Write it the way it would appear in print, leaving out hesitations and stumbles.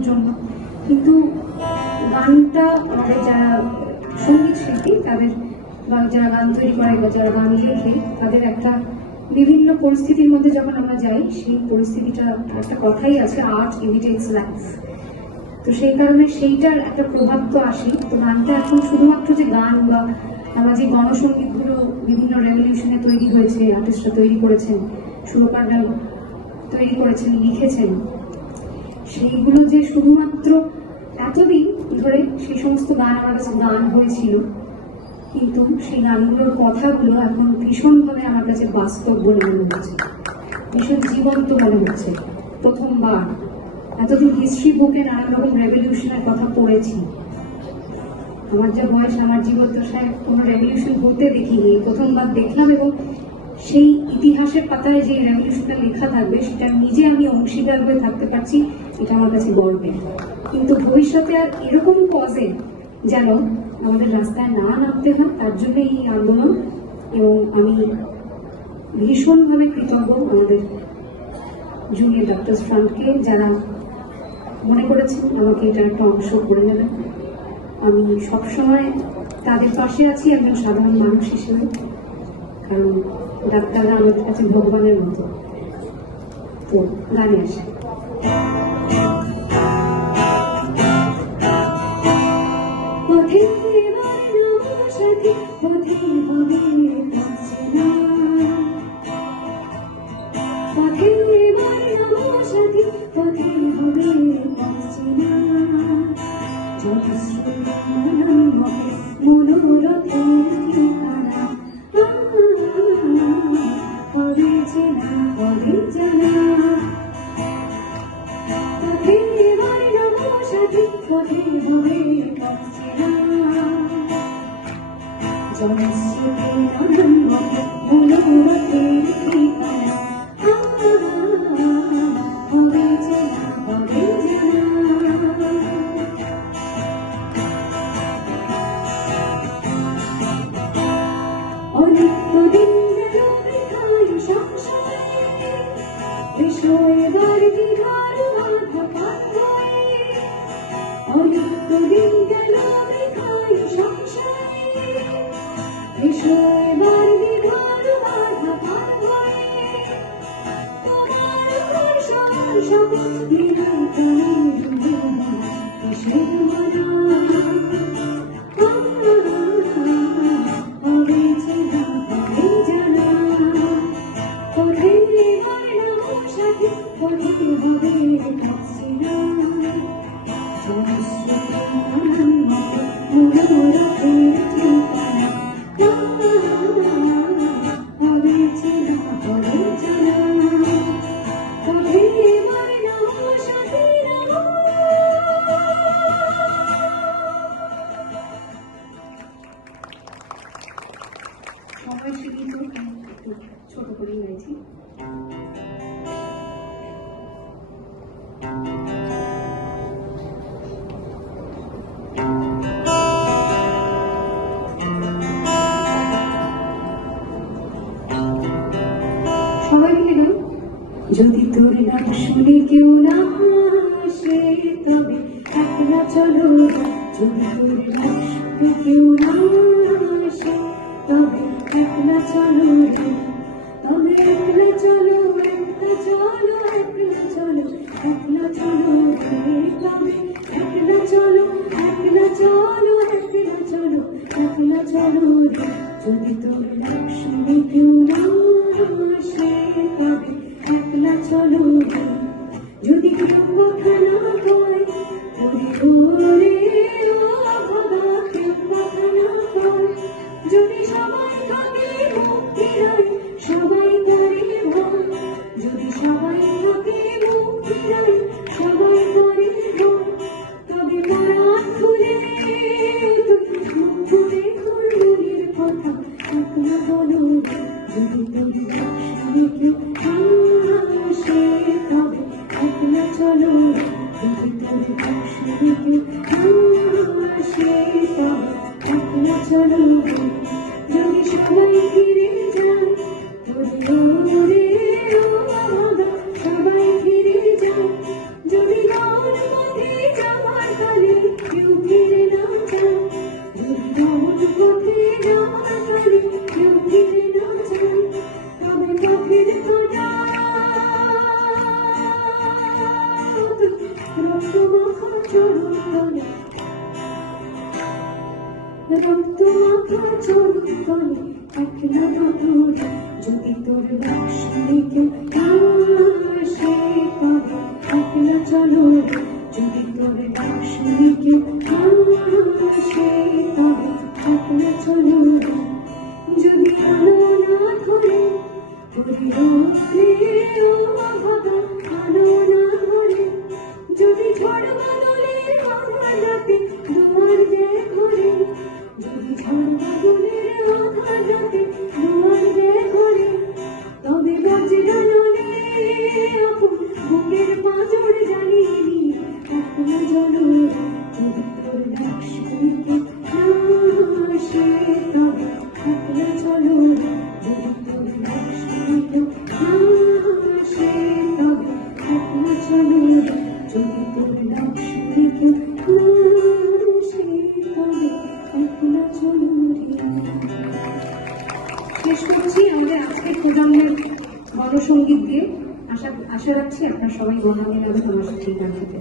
দেখানোর জন্য, কিন্তু গানটা আমাদের যারা সঙ্গীত শিল্পী তাদের বা যারা গান তৈরি করে বা যারা গান লেখে তাদের একটা বিভিন্ন পরিস্থিতির মধ্যে যখন আমরা যাই, সেই পরিস্থিতিটা একটা কথাই আছে, আর্ট ইমিটেটস লাইফ। তো সেই কারণে সেইটার একটা প্রভাব তো আসে। তো গানটা এখন শুধুমাত্র যে গান বা আমরা যে গণসঙ্গীতগুলো বিভিন্ন রেভলিউশনে তৈরি হয়েছে, আর্টিস্টরা তৈরি করেছেন, সুরকাররা তৈরি করেছেন, লিখেছেন, সেইগুলো যে শুধুমাত্র এতদিন ধরে সেই সমস্ত গান আমার কাছে গান হয়েছিল, কিন্তু সেই গানগুলোর কথাগুলো এখন ভীষণভাবে আমার কাছে বাস্তব বলে মনে হচ্ছে, ভীষণ জীবন্ত মনে হচ্ছে। প্রথমবার এতদিন হিস্ট্রি বুকে নানান রকম রেভলিউশনের কথা পড়েছি, আমার যা বয়স, আমার জীবদ্দশায় কোনো রেভলিউশন হতে দেখিনি, প্রথমবার দেখলাম। এবং সেই ইতিহাসের পাতায় যে রেভলিউশনটা লেখা থাকবে সেটা নিজে আমি অংশীদার হয়ে থাকতে পারছি, এটা আমার কাছে গর্বের। কিন্তু ভবিষ্যতে আর এরকম কজে যেন আমাদের রাস্তায় না নামতে হয়, তার জন্য এই আন্দোলন। এবং আমি ভীষণভাবে কৃতজ্ঞ আমাদের জুনিয়র ডক্টরস ফ্রন্টকে, যারা মনে করেছেন আমাকে এটা একটা অংশ করে নেবেন। আমি সবসময় তাদের পাশে আছি একজন সাধারণ মানুষ হিসেবে, কারণ ডাক্তাররা আমাদের কাছে ভগবানের মতো। তো গানে আসে। ছোট করে গাইছি। সবাই মিলে গান। যদি তোর নাম শুনে কেউ না আসে তবে একলা চলো, যদি তোর নাম শুনে কেউ না আসে তবে একলা চলো, তবে একলা চলো, একলা চলো, একলা চলো, একলা চলো, তবে একলা চলো, একলা চলো, একলা চলো, একলা চলো, যদি তোর নাম শুনে কেউ না আসে তবে একলা চলো, যদি কেউ কথা না কয় তবে ওরে ও খোদা, কেউ কথা না কয়, যদি সবাই থাকে মুক্তিরাই সবাই করে ভয়, যদি সবাই থাকে মুক্তিরাই সবাই করে ভয়, তবে পরাণ খুলে তুমি মুখ খুলে তোর মনের কথা একলা বলো। রক্ত মাখা চরণ তলে, রক্ত মাখা চরণ তলে একলা ধরে যদি তোর বাক্সে কেউ আসে তবে একলা চলো যদি তোর বাক্সে কেউ আসে তবে একলা চলো যদি আলো না ধরে তোরে রোদে ও ভাগা আলো না ধরে যদি ঝড় বাদলের আধার রাতে দুয়ার দেয় ঘরে যদি ঝড় বাদলের আধার রাতে দুয়ার দেয় ঘরে তবে বজ্রানলে আপন বুকের পাঁজর জ্বালিয়ে নিয়ে একলা জলো যদি তোর ডাক শুনতে না আসে তবে একলা চলো যদি তোর ডাক শুনতে না আসে তবে একলা চলো যদি তোর ডাক শুনতে না আসে তবে একলা চলো শেষ করছি আমাদের আজকের প্রজন্মের গণসঙ্গীত দিয়ে। আশা রাখছি আপনারা সবাই মনে মিলাবে তোমার সাথে এই গানটিতে।